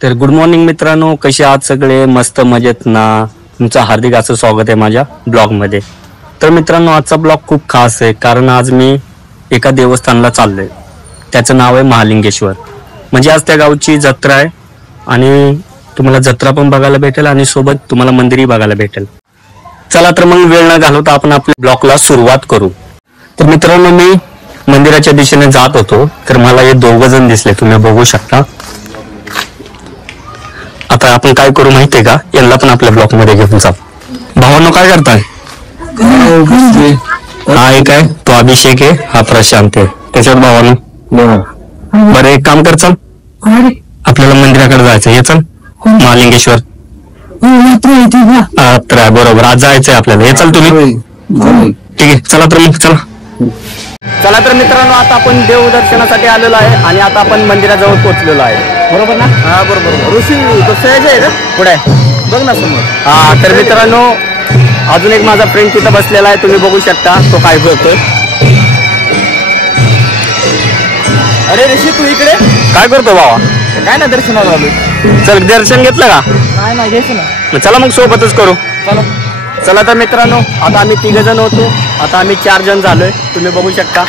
तर good morning मित्रांनो, कसे आहात सगळे? मस्त मजेत ना? तुमचं हार्दिक असं स्वागत आहे माझ्या ब्लॉगमध्ये. तर मित्रांनो, आजचा ब्लॉग खूप खास आहे कारण आज मी एका देवस्थानला चाललोय. त्याचं नाव आहे महालिंगेश्वर. म्हणजे आज त्या गावची जत्रा आहे आणि तुम्हाला जत्रा पण बघायला भेटेल आणि सोबत तुम्हाला मंदिरही बघायला भेटेल. चला तर मग वेळ न घालवता आपण आपल्या ब्लॉगला सुरुवात करू. तर मित्रांनो, मी मंदिराच्या दिशेने जात होतो तर मला हे दोघं जण दिसले, तुम्ही बघू शकता. आता आपण काय करू माहितीये का, यांना पण आपल्या ब्लॉक मध्ये घेऊन जाऊ. भावांनो, काय करताय? हा एक आहे तो अभिषेक आहे, हा प्रशांत आहे. त्याच्यात भावांनो बरं एक काम कर, चल आपल्याला मंदिराकडे जायचं. हे चल, महालिंगेश्वर यात्रा बरोबर, आज जायचंय आपल्याला. हे चल तुम्ही. ठीक आहे, चला तर मग चला. चला तर मित्रांनो, आता आपण देवदर्शनासाठी आलेलो आहे आणि आता आपण मंदिराजवळ पोहोचलेलो आहे. बरोबर ना? हा बरोबर. ऋषी सहज आहे ना पुढे बघ ना समोर. हा तर मित्रांनो, अजून एक माझा फ्रेंड तिथं बसलेला आहे, तुम्ही बघू शकता तो काय करतोय. अरे ऋषी, तू इकडे काय करतो बाबा? काय ना दर्शनाला आलो. चल, दर्शन घेतलं का? नाही घ्यायचं ना. चला मग सोबतच करू. चला चला तर मित्रांनो, आता आम्ही 3 जण होतो, आता आम्ही 4 जण झालोय, तुम्ही बघू शकता.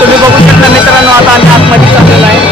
तुम्ही बघू शकता मित्रांनो, आता आम्ही आतमध्ये चाललेलो आहे.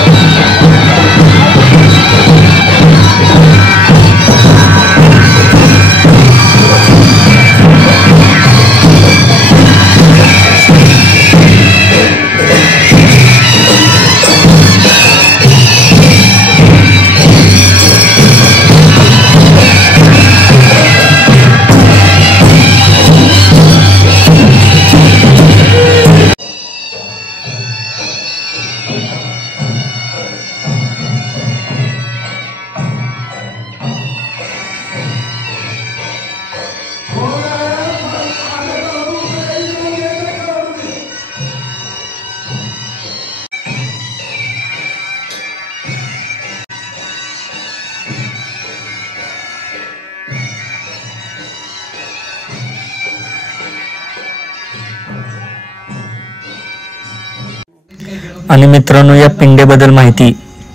आणि मित्रांनो, या पिंडेबद्दल माहिती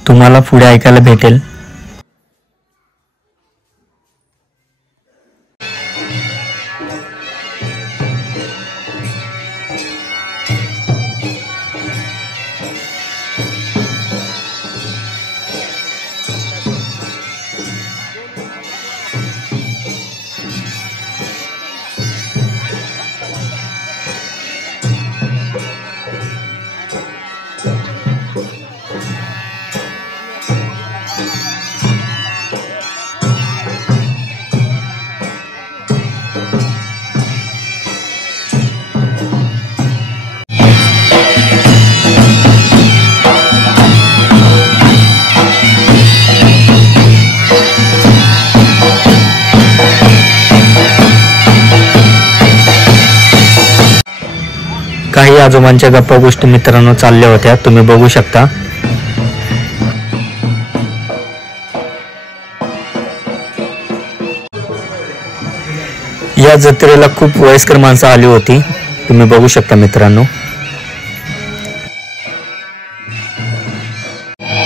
तुम्हाला पुढे ऐकायला भेटेल. काही आजोबांच्या गप्पा गोष्टी मित्रांनो चालल्या होत्या, तुम्ही बघू शकता. या जत्रेला खूप वयस्कर माणसं आली होती, तुम्ही बघू शकता मित्रांनो.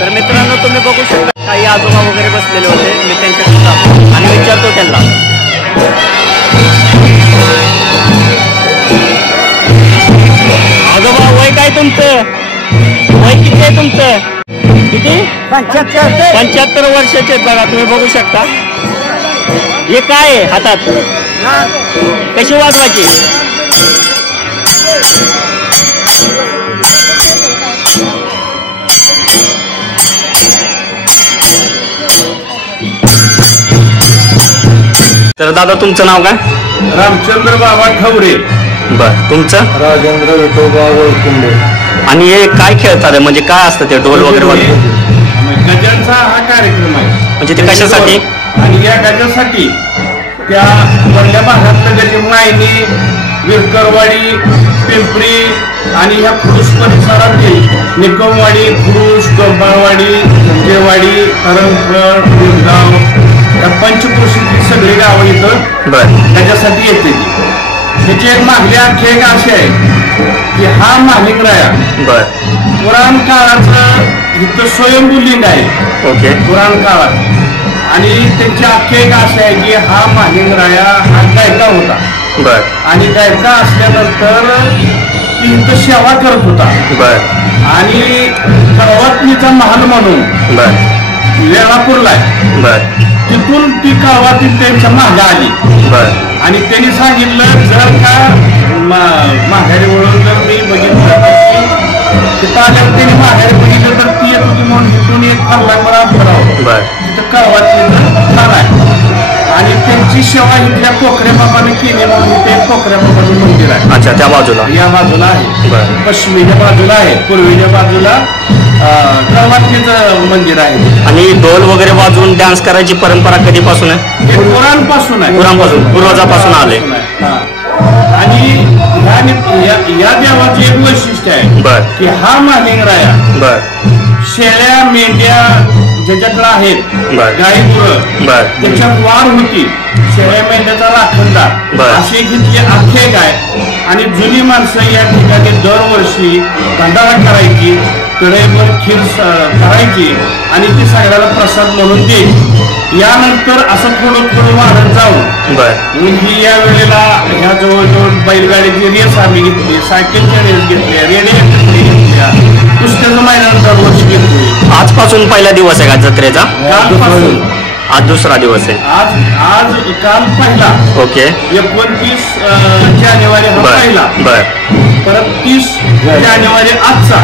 तर मित्रांनो, तुम्ही बघू शकता काही आजोबा वगैरे बसलेले होते. मी त्यांच्याकडे जातो आणि विचारतो त्यांना, आजोबा वय काय तुमचं? वय किती आहे तुमचं? किती? 75 वर्षाचे आहेत बघा, तुम्ही बघू शकता. हे काय आहे हातात? कशी वाजवायची? तर दादा, तुमचं नाव काय? रामचंद्र बाबा ठवरे. बर, तुमचं? राजेंद्र विठोबा वळकुंडे. आणि हे काय खेळतात, म्हणजे काय असतं ते ढोल वगैरे? गजांचा हा कार्यक्रम आहे. म्हणजे ते कशासाठी? आणि या गजासाठी त्या वरल्या भागातलं गजे मायनी, विरकरवाडी, पिंपरी आणि ह्या खुडूस परिसरातील निकमवाडी, खुडूस, डोंबाळवाडी, संजयवाडी, हरणफळ, विरगाव या पंचक्रोशीतली सगळी गावं इथं त्याच्यासाठी येते. त्याची एक मागली आख्यायिका अशी आहे की हा मालिंगराया पुराण काळाचं इथं स्वयंभू लिंग आहे. ओके. पुराण काळात. आणि त्यांची आख्यायिका अशी आहे की हा मालिंगराया हा गायका होता. आणि गायका असल्यानंतर ती इथं सेवा करत होता. आणि कळवातनीचा महाल म्हणून वेळापूरला आहे. तिथून ती कळवाती त्यांच्या मागे आली. आणि त्यांनी सांगितलं जर का माघारी वळून जर मी बघितलं तिथं आल्यावर त्यांनी माघारी बघितलं तर ती येत होती म्हणून तिथून एक खाल्ला मला फिरावं. तिथं कळवातीचं ठाण आहे. आणि त्यांची सेवा इथल्या कोकऱ्या बाबाने केली म्हणून ते कोकऱ्या बाबाचं मंदिर आहे. अच्छा, त्या बाजूला या बाजूला आहे. पश्चिमेच्या बाजूला आहे. पूर्वेच्या बाजूला कळवातीचं मंदिर आहे. आणि ढोल वगैरे वाजवून डान्स करायची परंपरा कधीपासून आहे? हे पुराणपासून आहे. पुराणपासून, पूर्वजापासून आले. आणि या देवाचे एक वैशिष्ट्य आहे की हा मालिंगराया शेळ्या, मेंढ्या ज्याच्याकडे आहेत, गाई गुरं त्याच्यात वाढ होती. शेळ्या मेंढ्याचा राखणदार अशी घेतली आख्यायिका आहे. आणि जुनी माणसं या ठिकाणी दरवर्षी भंडारा करायची, कढईवर खीर करायची आणि ती सगळ्याला प्रसाद म्हणून द्यायची. यानंतर असं थोडं थोडं वाढत जाऊन ही या वेळेला ह्या जवळजवळ बैलगाडीची रेस आम्ही घेतली, सायकलच्या रेस घेतल्या, रेडिओ घेतल्या, कुस्त्याचं मैदान दरवर्षी घेतोय. आजपासून पहिला दिवस आहे का जत्रेचा? कालपासून. आज दुसरा दिवस आहे. आज काल पहिला. ओके. 29 जानेवारी हा पहिला. परत 30 जानेवारी आजचा.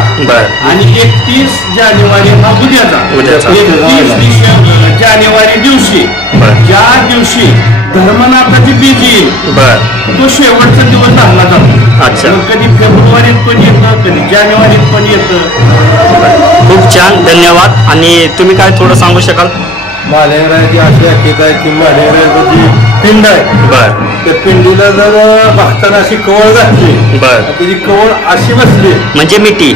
आणि 31 जानेवारी हा उद्याचा. 31 जानेवारी दिवशी ज्या दिवशी धर्मनाथाची बीज येईल तो शेवटचा दिवस धरला जातो. अच्छा. कधी फेब्रुवारीत पण येतं, कधी जानेवारीत पण येतं. खूप छान, धन्यवाद. आणि तुम्ही काय थोडं सांगू शकाल? मालिंगरायाची अशी आख्यायिका आहे की मालिंगरायाचं जी पिंड आहे त्या पिंडीला जर भक्तांना अशी कवळ घातली त्याची कवळ अशी बसली म्हणजे मिठी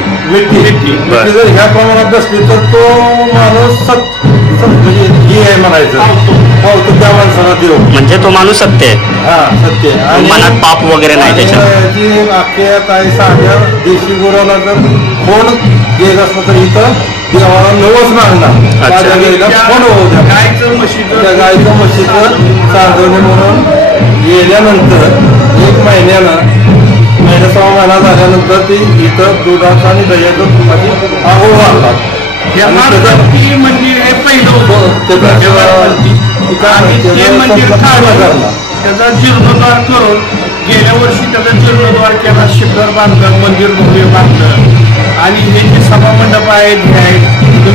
जर ह्या प्रमाणात बसली तर तो माणूस म्हणजे हे आहे म्हणायचं पावतो त्या माणसाला देव, म्हणजे तो माणूस सत्य आहे. हा सत्य आहे. आणि मनात पाप वगैरे नाही त्याची आख्यायिका आहे. साध्या देशी गुराला जर फोन घेत असलं तर इथं देवाला नवस मागणार गायचं म्हशीचं साधवणे म्हणून गेल्यानंतर 1 महिन्याला सव्वा महिना झाल्यानंतर ती इथं दुधाचा आणि दह्याचं तुपाची आगोळ घालतात. मंदिर हे पहिलं होतं त्याचा जीर्णोद्धार करून गेल्या वर्षी त्याचा जीर्णोद्धार केला, शिखर बांधलं, मंदिर भव्य बांधलं. आणि हे जे सभामंडप आहेत हे आहेत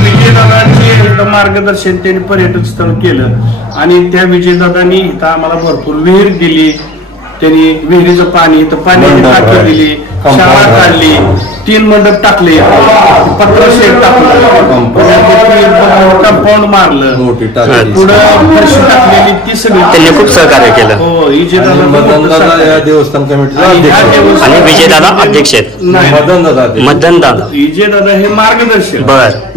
विजयदादांचे मार्गदर्शन त्यांनी पर्यटन स्थळ केलं. आणि त्या विजयदादांनी इथं आम्हाला भरपूर विहीर दिली. त्यांनी विहिरीचं पाणी इथं पाण्याची टाकी दिली, शाळा काढली, 3 मंडप टाकले, पत्र शेड टाकलं, कंपाऊंड मारलं, पुढं फरशी टाकलेली ती सगळी त्यांनी खूप सहकार्य केलं. हो. विजयदादा देवस्थान कमिटीचा आणि विजयदादा अध्यक्ष आहेत. मदनदादा विजयदादा हे मार्गदर्शक,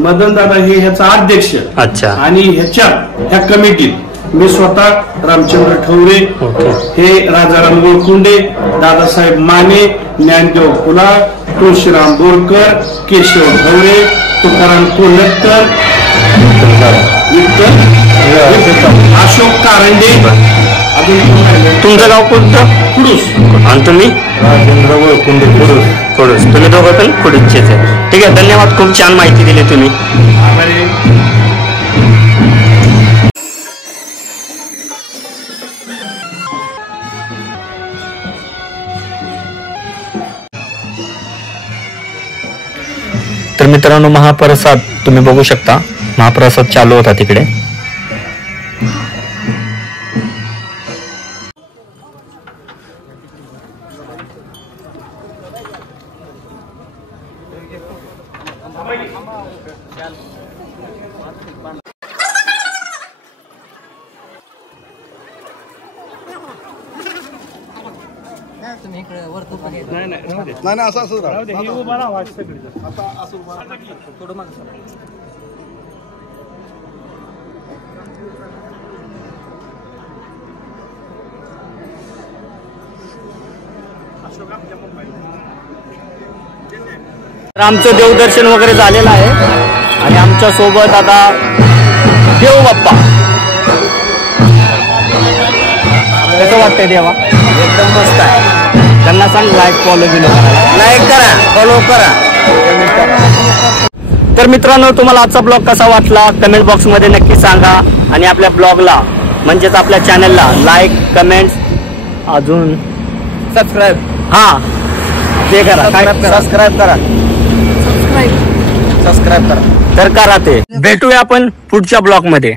मदनदादा हे ह्याचा अध्यक्ष. अच्छा. आणि ह्या कमिटीत मी स्वतः रामचंद्र ठवरे, हे राजाराम गोळकुंडे, दादासाहेब माने, ज्ञानदेव कुलाळ, तुळशीराम बोरकर, केशव ठवरे, तुकाराम कोल्हटकर, अशोक कारंडे. तुमचं गाव कोणतं? खुडूस. आणि तुम्ही? राजेंद्र गोळकुंडे, खुडूस. तुम्ही दोघं पण खुडूसचेच आहे. ठीक आहे, धन्यवाद. खूप छान माहिती दिली तुम्ही. तर मित्रांनो, महाप्रसाद तुम्ही बघू शकता. महाप्रसाद चालू होता तिकडे. नाही असं असं तर आमचं देवदर्शन वगैरे झालेलं आहे आणि आमच्या सोबत आता देव बाप्पा. कसं वाटतंय देवा? एकदम मस्त आहे. त्यांना सांग लाईक फॉलो बिलो करा, लाईक करा, फॉलो करा. तर मित्रांनो, तुम्हाला आजचा ब्लॉग कसा वाटला कमेंट बॉक्स मध्ये नक्की सांगा आणि आपल्या ब्लॉगला म्हणजेच आपल्या चॅनलला लाईक, कमेंट, अजून सबस्क्राईब, हा ते करा, सबस्क्राईब करा, सबस्क्राईब करा. तर करा ते. भेटूया आपण पुढच्या ब्लॉग मध्ये.